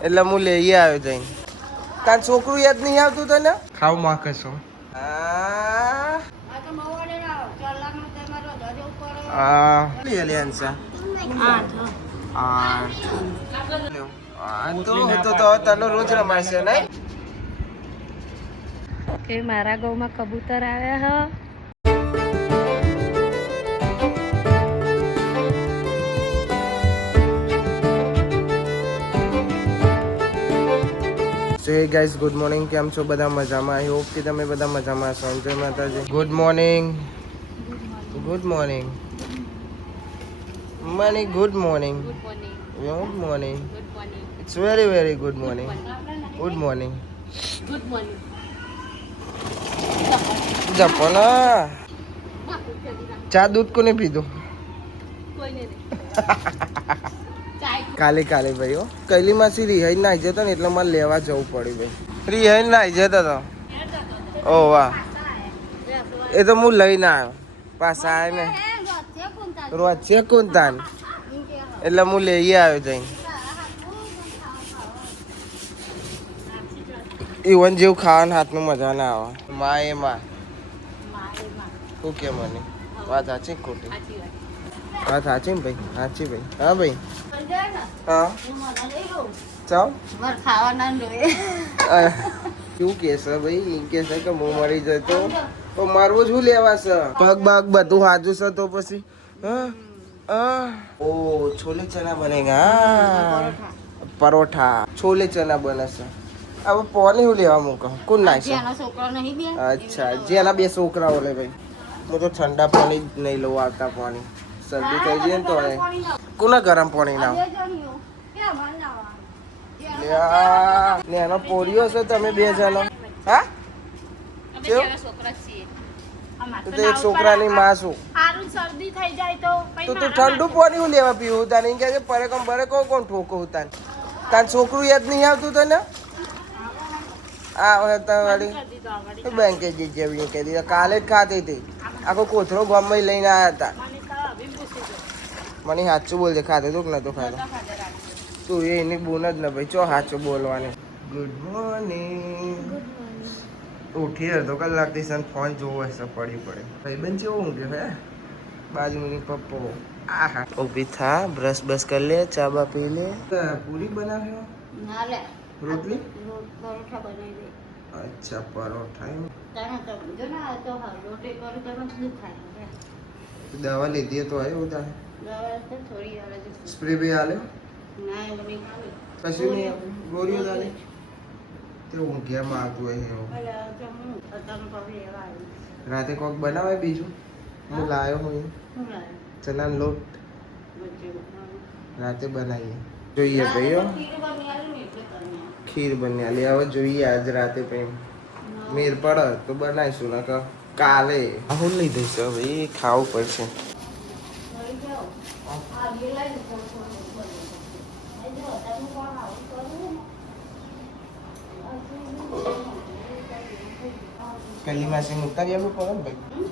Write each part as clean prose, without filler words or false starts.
એટલે હું લઈ આવ્યો જઈને. તાર છોકરું યાદ નહીં આવતું તને? ખાવ માં કશો તને રોજ રમાશે નહીં કે મારા ગૌમાં કબૂતર આવ્યા હ. સો હે ગાઈસ, ગુડ મોર્નિંગ. કેમ છો બધા? મજામાં? આઈ હોપ કે તમે બધા મજામાં છો. જય માતાજી. Good morning. ગુડ મોર્નિંગ મની. Good morning. Good morning. It's very very good morning. Good morning. Good morning. જપના ચા દૂધ કોને પીધું? કાલે ભાઈ હો કૈલી માસી રિહાઈ નાઈ જતો ને એટલે મારે લેવા જવું પડ્યું ભાઈ. રિહાઈ નાઈ જતો તો. ઓ વાહ, એ તો હું લઈને આવ્યો પાછા આવે ને રોજ છે કુંતાન એટલે હું લઈ આવ્યો જઈને. ઈવન જેવું ખાવાનું હાથનું મજા ના આવે. માં શું કે મને વાત સાચી ખોટી? વાત સાચી ને ભાઈ, સાચી ભાઈ. હા ભાઈ. હા ચાલ શું કે છે ભાઈ? એમ કે છે કે હું મરી જતો તો મારવું શું લેવા છે? પગ બગ બધું હાજુ છે તો પછી ઓ છોલે ચના બનેગા. પરોઠા છોલે ચના બને છે. હવે પોની હું લેવા મૂકો? કોણ નાખશે? અચ્છા, જેના બે છોકરાઓ લે ભાઈ. હું તો ઠંડા પાણી જ નહીં લઉં, આવતા પાણી શરદી થઈ જાય ને તો કોના ગરમ પાણી ના એનો પોરિયો છે. તમે બે જણો હા તો એક છોકરાની માં છું તો તું ઠંડુ પાણી હું લેવા પીવું? તને કે છે પરેકમ ભરે કોણ ઠોકો તાન? તાર છોકરું યાદ નહીં આવતું તને? બેંકે જેવી કહી દીધા. કાલે જ ખાતી હતી. આખો કોથળો ગામમાં લઈને આવ્યા હતા. મને સાચું બોલજે, ખાધું તું કે નતું ખાધું? તું એની બોન જ ને ભાઈ, ચો સાચું બોલવાની. Good morning. ઉઠી અડધો કલાકથી સન ફોન જોવો હશે પડી પડે. ભાઈબંધ જેવો ઊંઘ્યો હે બાજુની પપ્પો. આહા ઊભી થા, બ્રશ બસ કરી લે, ચા બા પી લે. પૂરી બનાવ્યો? રોટલી? અચ્છા પરોઠા. દવા લીધી તો આવ્યો તા સ્પ્રે બી આલ્યો? કશું નહીં. ગોળીઓ ચાલી તે ઊંઘ્યામાં આવતું હોય એવું. રાતે કોક બનાવે બીજું? હું લાવ્યો હું ચનાનો લોટ રાતે બનાવીએ. જોઈએ ભાઈઓ ખીર બની હવે જોઈએ આજ રાતે પછી મેર પડે તો બનાવીશું ને કાલે હું લઈ દઈશું. ભાઈ ખાવું પડશે. કલી માસી ઉતારી આપવું પડે ને ભાઈ.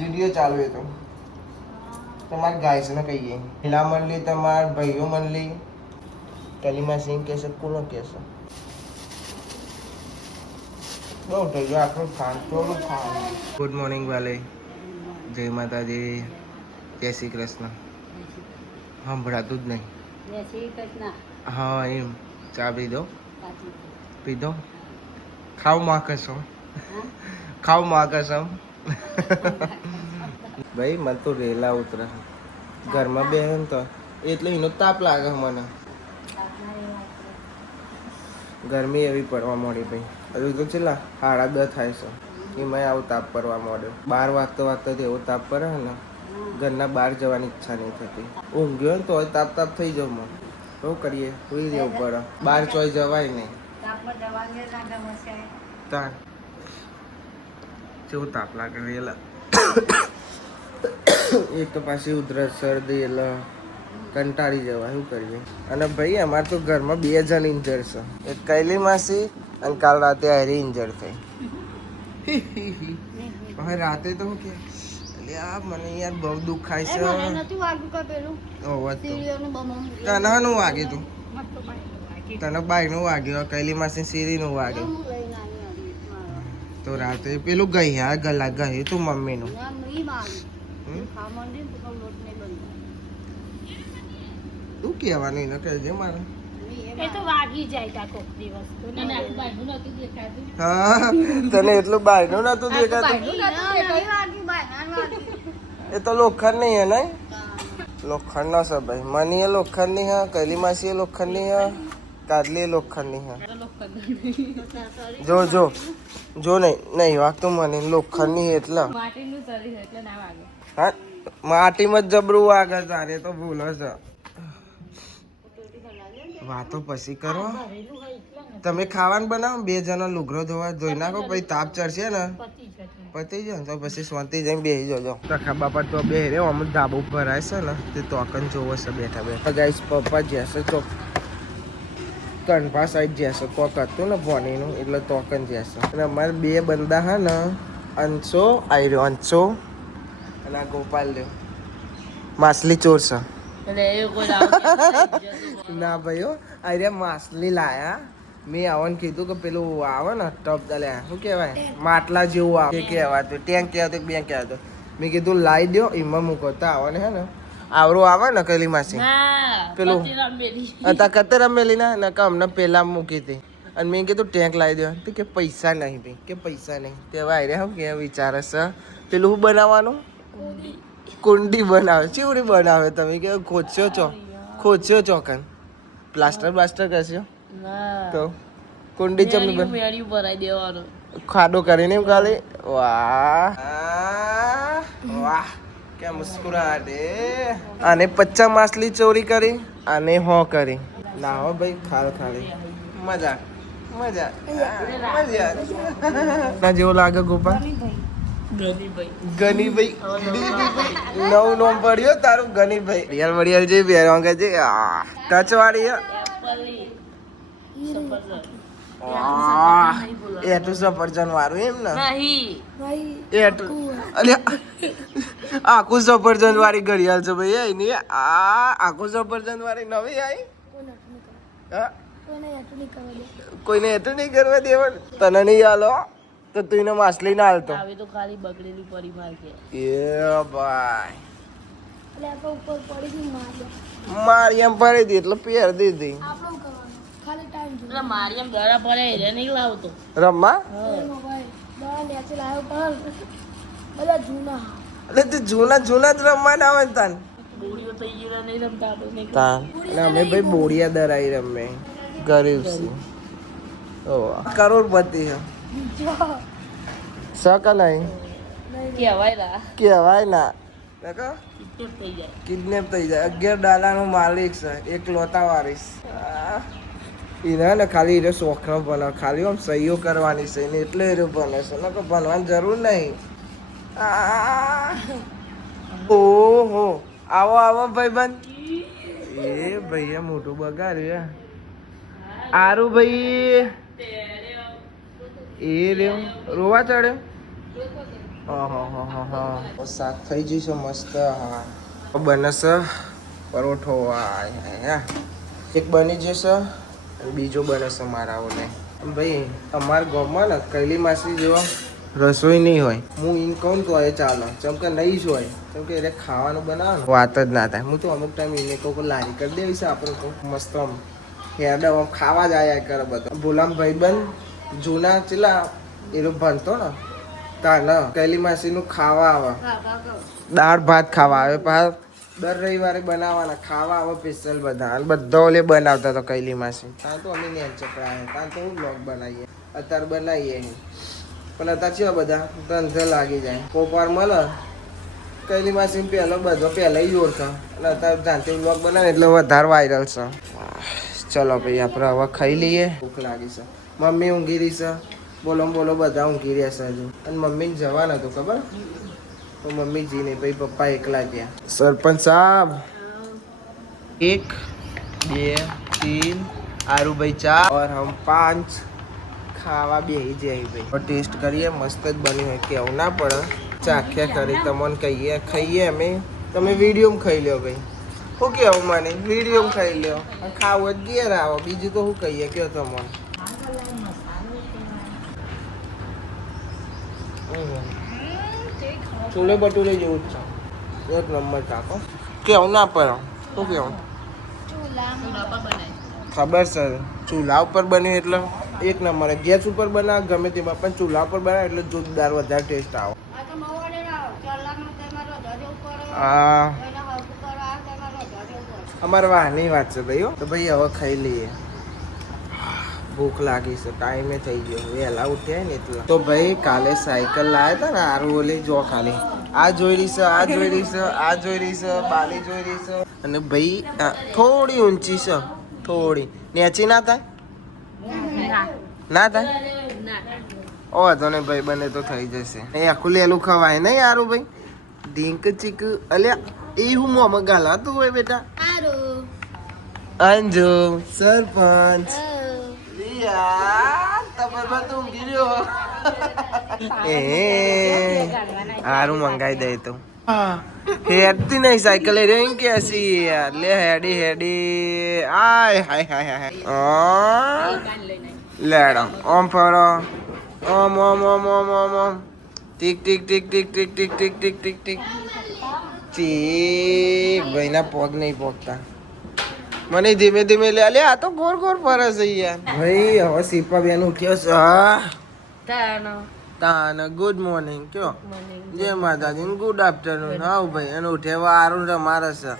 વિડીયો ચાલુ એ તો તમારે ગાય છે ને કહીએ હિલા મંડલી, તમારા ભાઈઓ મંડલી, કલીમા સિંહ કહેશે, કોનો કહેશે? બહુ થઈ ગયું આખું ખાન, થોડું ખાન. ગુડ મોર્નિંગ વાલે, જય માતાજી, જય શ્રી કૃષ્ણ. સંભળાતું જ નહીં. હા એમ. ચા પીધો? પીધો? ખાવ માં કશો? ખાવ માં કશો? ભાઈ મને તો રેલા ઉતરે ઘરમાં બે તો એટલે એનો તાપ લાગે મને. ગરમી એવી પડવા માંડી ભાઈ. હજુ તો છેલ્લા 10:30 થાય છે એમાં આવો તાપ પડવા માંડ્યો. 12 વાગતા એવો તાપ પડે ને ઘરના બહાર જવાની ઈચ્છા નહીં થતી. ઊંઘ્યો ને તો તાપ થઈ જાવ મને. શું કરીએ? સુઈ રહેવું પડે. બહાર ચોઈ જવાય નહીં. તાર કેવું તાપ લાગે રેલા. એક તો પાછી ઉધરસ શરદી એટલે કંટાળી જવા. શું કરીએ? અને ભાઈ અમારે તો ઘરમાં 2 જણ ઇન્જર છે. એક કૈલી માસી અને કાલ રાતે હારી ઇન્જર થઈ. હવે રાતે તો શું કે મને યાર બહુ દુખાય છે. તને વાગે તું તને બાયનું વાગ્યો કૈલી માસી સીરીનું વાગ્યું તો રાતે પેલું ગઈ હા ગલા ગઈ તું મમ્મીનું તું કહેવાનું એને કહેજે મારે એ તો વાગી જાય તા કોક દિવસ તો અને આ બાયનું નતું દેખાતું હા તને એટલું બાયનું નતું દેખાતું એ તો લોખંડ નહીં હે નહીં લોખંડ નો છે ભાઈ મની એ લોખંડ ની હા કૈલી માસી એ લોખંડ ની હા કાદલી એ લોખંડ ની હા જો જો જો નહીં વાગતું મને લોખંડ ની એટલે માટીનું શરીર એટલે ના વાગે હા માટીમાં જ જબરું વાગે તારે તો ભૂલ છે વાતો પછી કરો તમે ખાવાનું બનાવો 2 જણા લુગરો ધોઈ નાખો પછી તાપ ચડશે ને પતી જાય તો પછી શાંતિ જઈને બેસી જજો રખા બાપા તો બે રે અમુક ધાબા ઉપર આવે છે ને તે તોકન જોવો છે બેઠા બેઠા ગાઈસ પપ્પા જશે તો કનભા સાઈડ જશે કોક હતું ને ભણીનું એટલે તોકન જશે અને અમારે 2 બંદા હા ને અંશો આયરો અંશો અને આ ગોપાલ દેવ માછલી ચોર છે ના ભાઈઓ અરે માછલી લાયા મેં આવવાનું કીધું કે પેલું આવે ને ટપ ચાલ્યા શું કહેવાય માટલા જેવું આવે કહેવાતું ટેન્ક કહેવાતું બેંક કહેવાતું મેં કીધું લાવી દો એમાં મૂકો તો આવવાને હે ને આવરો આવે ને કૈલી માસી પેલું હતા કતે રમેલી ને કે અમને પેલા મૂકી હતી અને મેં કીધું ટેન્ક લાવી દો તો કે પૈસા નહીં ભાઈ કે પૈસા નહીં તેવા આરે હું કે વિચારે છે પેલું શું બનાવવાનું કુંડી બનાવે ચીવડી બનાવે તમે કે ખોચ્યો ચોકન પ્લાસ્ટર બાસ્ટર કરશો તો કુંડી ચમની ભરાઈ દેવાનો ખાડો કરીને એમ ખાલી વાહ વાહ કે મુસ્કુરાટે આને 50 માછલી ચોરી કરી અને હો કરી લાવો ભાઈ ખાલી મજા ના જેવો લાગે ગોપાલ ગનીભાઈ નવું નામ પડ્યો તારું ગનીભાઈ રિયલ વડિયાલ જે બેરંગ છે ટચ વાળી એટું સફરજન વાળું એમ ને એટું અરે આખું સફરજન વાળી ઘડિયાળ છે ભાઈ એની આખું સફરજન વાળી નવી આવી કોઈને એટું નહીં કરવા દેવાનું તને નહીં હાલો તો તું એને માછલી ના હાલતો હવે તો ખાલી બગડેલી પડી મારકે એ ભાઈ મારી એમ પડી હતી એટલે પહેર દીધી મારિયમ ગળા પડે એને નહીં લાવતો રમવા એટલે તું જૂના જ રમવાના આવે ને તાન બોડીઓ થઈ ગયેલા નહીં રમતા તો નહીં તાન અને અમે ભાઈ બોડિયા દરાઈ રમે ગરીબ છે ઓ કરોડપતિ છે સકા નહીં કહેવાય ના કિડનેપ થઈ જાય 11 ડાલાનો માલિક છે એક લોતા વારીશ એને ને ખાલી એને શોખનો બને ખાલી આમ સહીઓ કરવાની છે ને એટલે એ બને છે ને ભણવાની જરૂર નહીં ઓહો આવો ભાઈબંધ એ ભાઈ મોટું બગાડ્યું આરું ભાઈ એ રહ્યો રોવા ચડ્યો શાક થઈ જશે મસ્ત હા બને છે પરોઠો એક બની જશે બીજો બને છે મારા ઓલે ભાઈ અમારા ગામમાં ને કૈલી માસી જેવા રસોઈ નહીં હોય હું એમ કહું તો એ ચાલો ચમ કે નહીં જ હોય ચમ કે એટલે ખાવાનું બનાવે વાત જ ના થાય હું તો અમુક ટાઈમ એને કહું કે લારી કરી દેવી છે આપણે તો મસ્ત આમ હેડા આમ ખાવા જ આયા કરે બધા ભોલામ ભાઈબંધ જૂના ચેલા એનો ભણતો ને તા ન કૈલી માસીનું ખાવા આવે દાળ ભાત ખાવા આવે પાછા દર રવિવારે બનાવવાના ખાવા આવે સ્પેશિયલ બધા અને બધા ઓલે બનાવતા તો કૈલી માસી ત્યાં તો અમે નેમ ચકડાય ત્યાં તો બ્લોગ બનાવીએ અત્યારે બનાવીએ પણ અત્યારે છે બધા ધંધે લાગી જાય પોપાર મળે કૈલી માસી પહેલો બધો પહેલાં જ ઓળખા અને અત્યારે જાણતી બ્લોગ બનાવે એટલે વધારે વાયરલ છે ચલો ભાઈ આપણે હવે ખાઈ લઈએ ભૂખ લાગી છે મમ્મી ઊંઘી રહી છે બોલો બધા ઊંઘી રહ્યા છે હજુ અને મમ્મીને જવાનું હતું ખબર તો મમ્મીજી ને ભાઈ પપ્પા એકલા ગયા સરપંચ સાહેબ 1 2 3 આરુભાઈ 4 और हम 5 ખાવા બેહી જાય ભાઈ ટેસ્ટ કરીએ મસ્ત જ બન્યું હોય કેવું ના પડે ચાખ્યા કરી તમને કહીએ ખાઈએ અમે તમે વિડીયોમાં ખાઈ લો ભાઈ શું કેવું મને વિડીયો ખાઈ લ્યો અને ખાવું જ ઘેર આવો બીજું તો શું કહીએ કયો તમને છોલે ભટુરે જેવું જ છે એક નંબર કાકો કેવું ના પર શું કેવું ખબર સર ચૂલા ઉપર બન્યું એટલે એક નંબર ગેસ ઉપર બનાવે ગમે તેમાં પણ ચૂલા ઉપર બનાવે એટલે જોરદાર વધારે ટેસ્ટ આવે હા અમારે વાહની વાત છે ભાઈ તો ભાઈ હવે ખાઈ લઈએ ભૂખ લાગી છે ટાઈમે થઈ ગયો વહેલા ઉઠ્યા ને એટલે તો ભાઈ કાલે સાયકલ લાવ્યા હતા ને આરું ઓલી જો ખાલી આ જોઈ રહી છે આ જોઈ રહી છે આ જોઈ રહી છે બાલી જોઈ રહી છે અને ભાઈ થોડી ઊંચી છે થોડી નેચી ના થાય ના થાય ઓ તો ને ભાઈ બને તો થઈ જશે એ આખું લેલું ખવાય નહીં યારું ભાઈ ઢીંક ચીક અલ્યા એ હું મોમાં ગાલાતું હોય બેટા અંજુ સરપંચ હારું મંગાઈ દે તો હેડતી નહીં સાયકલ રેમ કે યાર લે હેડી હેડી આય હાય હાય હાય લેડો ઓમ ફરો ઓમ ઓમ ઓમ ઓમ ઓમ ઓમ ટીક ટીક ટીક ટીક ટીક ટીક ટીક ટીક ટીક ટીક ટીક ભાઈના પગ નહીં પોગતા મને ધીમે ધીમે લે લે આ તો ગોર ગોર ફરે છે યાર ભાઈ હવે સીપા બેન ઉઠ્યો છે તાન ગુડ મોર્નિંગ કયો જય માતાજી ગુડ આફ્ટરનૂન હા ભાઈ એને ઉઠેવા આરું મારે છે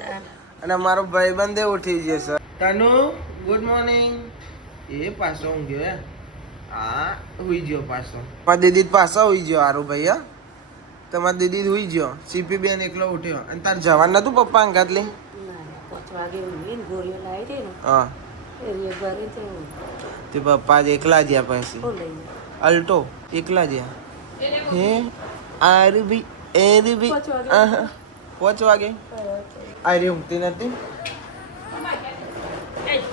અને મારો ભાઈ બંધે ઉઠી ગયો છે તાનુ ગુડ મોર્નિંગ એ પાછો ઊંઘ્યો હે હા હુઈ ગયો પાછો મારા દીદી પાછો હુઈ ગયો આરું ભાઈ હા તમારી દીદી હુઈ ગયો સીપી બેન એકલો ઉઠ્યો અને તાર જવાન નતું પપ્પા અંગાત લઈ હા તે પપ્પા જ એકલા જ્યાં પછી અલ્ટો એકલા જ્યાં હે આરી ભી એરી ભી 5 વાગે આરી ઊંઘતી નથી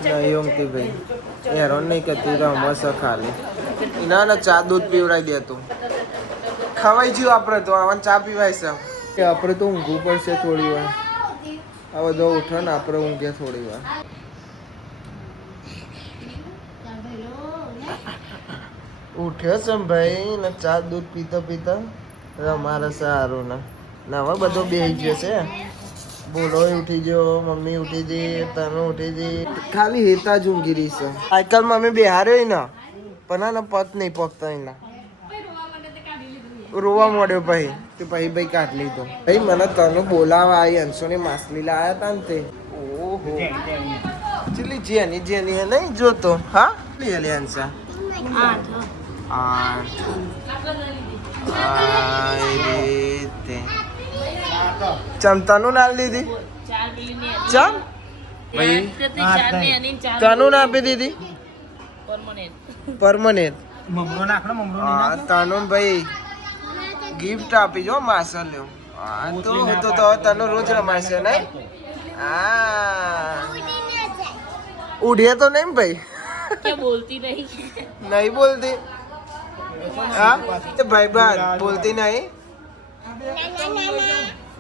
નહીં ઊંઘતી ભાઈ હેરાન નહીં કરતી રમસ ખાલી ના ના ચા દૂધ પીવડાવી દેતું ખવાઈ ગયું આપણે તો આવા ચા પીવાય છે આપણે તો ઊંઘવું પડશે થોડી વાર હવે જો ઉઠો ને આપણે ઊંઘે થોડી વાર ઉઠ્યો છે ભાઈ ને ચા દૂધ પીતો પીતો મારે સારું ને હવે બધો બેસી ગયો છે બોલો ઉઠી ગયો મમ્મી ઉઠી જઈ તને ઉઠી જઈ ખાલી હેતા જ ઊંઘી રહી છે સાયકલ મમ્મી બેહાર્યો ને પણ આને પત નહીં પગતો એના રોવા મળ્યો ભાઈ કે ભાઈ કાઢ લીધો ભાઈ મને તને બોલાવા આવી અંશોની માછલી લાયા તા ને તે ઓહો ચલી જેની નહીં જોતો હા લે અંશા 8 ચમતાનું નાલ દીધી ચમ ભાઈ તનું આપી દીધી પરમનેન્ટ હા તનું ભાઈ ગિફ્ટ આપી જો માસલ લ્યો હા તો તને રોજ રમાશે નહીં હા ઉઠે તો નહીં ભાઈ બોલતી નહીં નહીં બોલતી હા તો ભાઈ બાદ બોલતી નહીં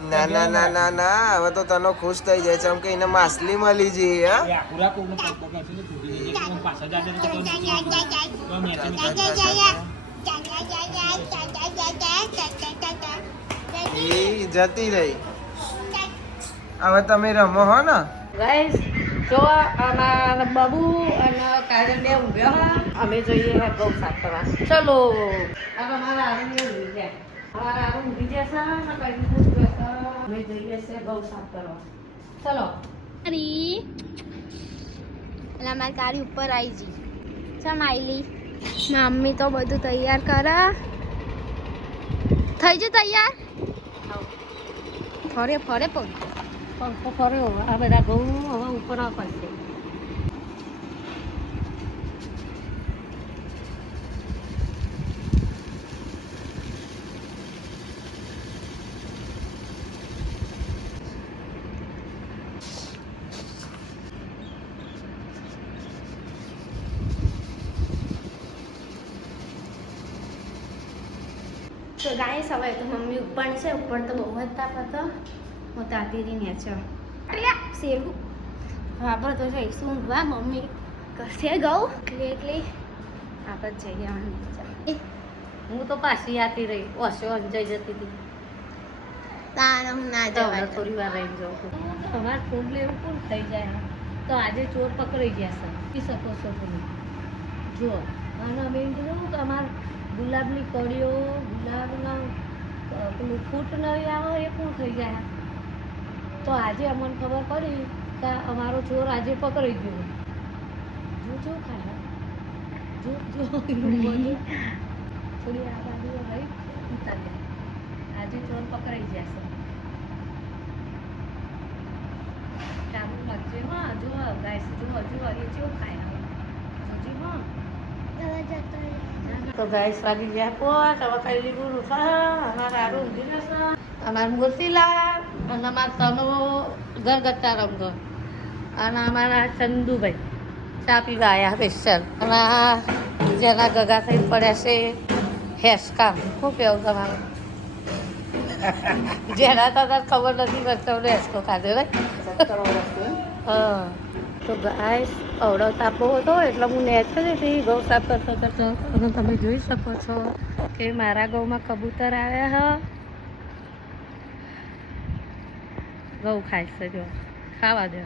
ના ના ના ના ના હવે તો તને ખુશ થઈ જાય છે એમ કે એને માછલી મળી જઈએ હા જતી રહી હવે તમે રમો હો ને ગાઈસ જો આમાં બાબુ અને કાજલ બે ઊંઘ્યા હા અમે જઈએ હે ગૌ સાફ કરવા ચલો હવે મારા આરું ઊંઘી જાય મારા આરું ઊંઘી જશે ને કઈ ખુશ બેસે અમે જઈએ છે ગૌ સાફ કરવા ચલો અરી અને અમારી ગાડી ઉપર આવી જી ચમ આઈલી મમ્મી તો બધું તૈયાર કરે થઈ જ તૈયાર ફરે ફરે પંખો ફર્યો આ બધા ઘઉં હવે ઉપર પડશે તો ગાઈસ હવે તો મમ્મી ઉપર છે ઉપર તો બહુ જ તાપ હતો હું તાતી રહી ને છે સેલું આપણે તો જઈશું ઊંઘવા મમ્મી કરશે ગઉં એટલે આપણે જઈ આવવાની હું તો પાછી આતી રહી ઓછો અંજાઈ જતી હતી તારા હું ના તો હવે જવાય થોડી વાર રહી જાઉં છું તમારે ફોન લેવું કોણ થઈ જાય તો આજે ચોર પકડાઈ ગયા છે પી શકો છો તમે જો અને અમે એમ કીધું કે અમારે ગુલાબની કળીઓ ગુલાબના પેલું ફૂટ નવી આવે એ કોણ થઈ જાય તો આજે અમને ખબર પડી કે અમારો ચોર આજે પકડાઈ ગયો જો જો ખાય જો જો થોડી આ બાજુ રહી ઉતાર્યા આજે ચોર પકડાઈ ગયા છે ચાલુ રાખજે હા જો ગાઈસ જો હજુ એ કેવું ખાય હજી હા તો ગાઈસ વાગી ગયા પોત હવે ખાઈ લીધું અમારા આડું ઊંઘી જશે અમારા મૂર્તિલાલ અને અમારા તનો ઘરગથ્થા રમતો અને અમારા ચંદુભાઈ ચા પીવા આવ્યા સ્પેશિયલ અને આ જેના ગગા થઈ પડ્યા છે હેસકામ શું કહેવું તમારું જેના તો ખબર નથી પડતી તમને હેસકો ખાધો હા તો ગાઈસ અવડો તાપો હતો એટલે હું નેચર હતી ગૌ સાફ કરતો કરતો અને તમે જોઈ શકો છો કે મારા ગૌમાં કબૂતર આવ્યા ગૌ ખાય છે જો ખાવા દે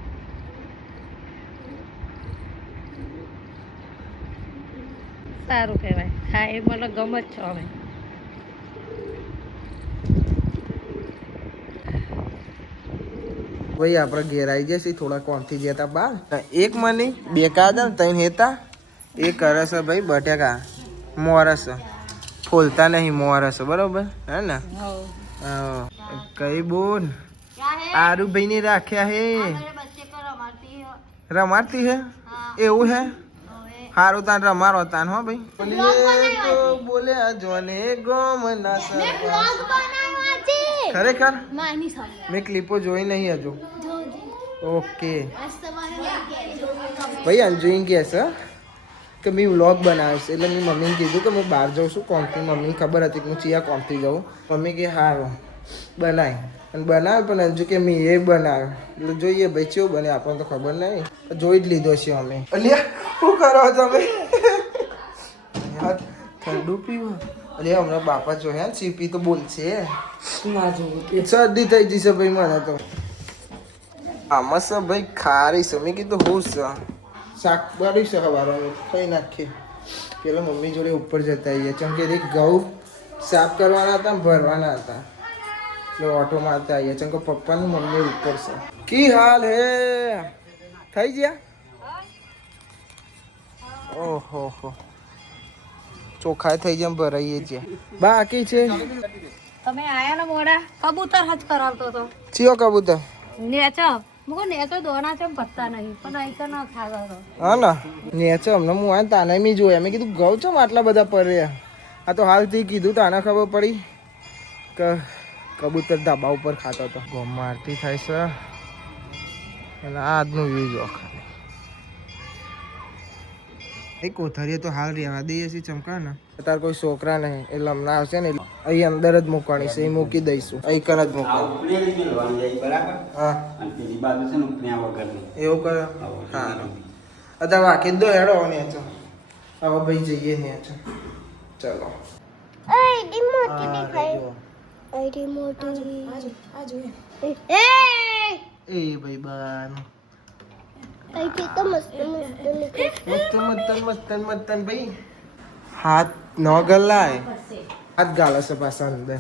સારું કહેવાય ખાય એ મને ગમે જ છો અમે ભાઈ આપણે ઘેર આવી જશે થોડા કોમથી જતા બા એક મની બે કાદા ત્રણ હેતા એ કરે છે ભાઈ બટેકા મોરસ ફોલતા નહીં મોરસ બરોબર હે ને કઈ બોન આરુ ભાઈ ને રાખ્યા હે રમાડતી હે એવું હે હારું તાન રમારો તાન હો ભાઈ બોલે જોને ગોમ ના ખરેખર મેં ક્લિપો જોઈ નહીં હજુ ઓકે ભાઈ અંજુ એમ કહે છે કે મેં વ્લોગ બનાવ્યો છે એટલે મેં મમ્મીને કીધું કે હું બહાર જાઉં છું કોમથી મમ્મીને ખબર હતી કે હું ચિયા કોમથી જાઉં મમ્મી કે હારું બનાય અને બનાવ્યો પણ અંજુ કે મેં એ બનાવ્યો એટલે જોઈએ ભાઈ ચેવું બને આપણને તો ખબર નહીં જોઈ જ લીધો છે અમે અલ્યા શું કરો તમે ઠંડુ પીવું અરે હમણાં બાપા જો હે સીપી તો બોલશે શરદી થઈ જશે ભાઈ મને તો આમાં છે ભાઈ ખારી છે મેં કીધું હું છે શાક બારી છે સવારમાં ખાઈ નાખીએ પેલા મમ્મી જોડે ઉપર જતા આવીએ ચમ કે ઘઉં સાફ કરવાના હતા ભરવાના હતા એટલે ઓટો મારતા આવીએ ચમ કે પપ્પાની મમ્મી ઉપર છે કી હાલ હે થઈ ગયા ઓહો હો ચોખ્ખા થઈ જેમ ભરાઈએ છીએ બાકી છે તમે આયા ને મોડા કબૂતર હજ કરાવતો હતો ચિયો કબૂતર નેચો મુકો નેચો દોના છે પત્તા નહીં પણ અહીં તો ન ખાવા તો હા ને નેચો અમને હું આ તાને મેં જોયા મેં કીધું ગૌ છો આટલા બધા પડ્યા આ તો હાલથી કીધું તાને ખબર પડી કે કબૂતર ધાબા ઉપર ખાતો હતો ગોમાં આરતી થાય છે અને આ આજનું વ્યૂ જો એ કોથળીએ તો હાલ રહેવા દઈએ છીએ ચમકા ને અત્યારે કોઈ છોકરા નહીં એટલે હમણાં આવશે ને અહીં અંદર જ મૂકવાની છે એ મૂકી દઈશું અહીં કર જ મૂકવાનું હા એવું કરો હા અત્યારે વાંકી દો હેડો ને હવે ભાઈ જઈએ ને ચલો એ ભાઈ બાન મસ્તન ભાઈ હાથ ન ગલાય હાથ ગાલે છે પાછા અંદર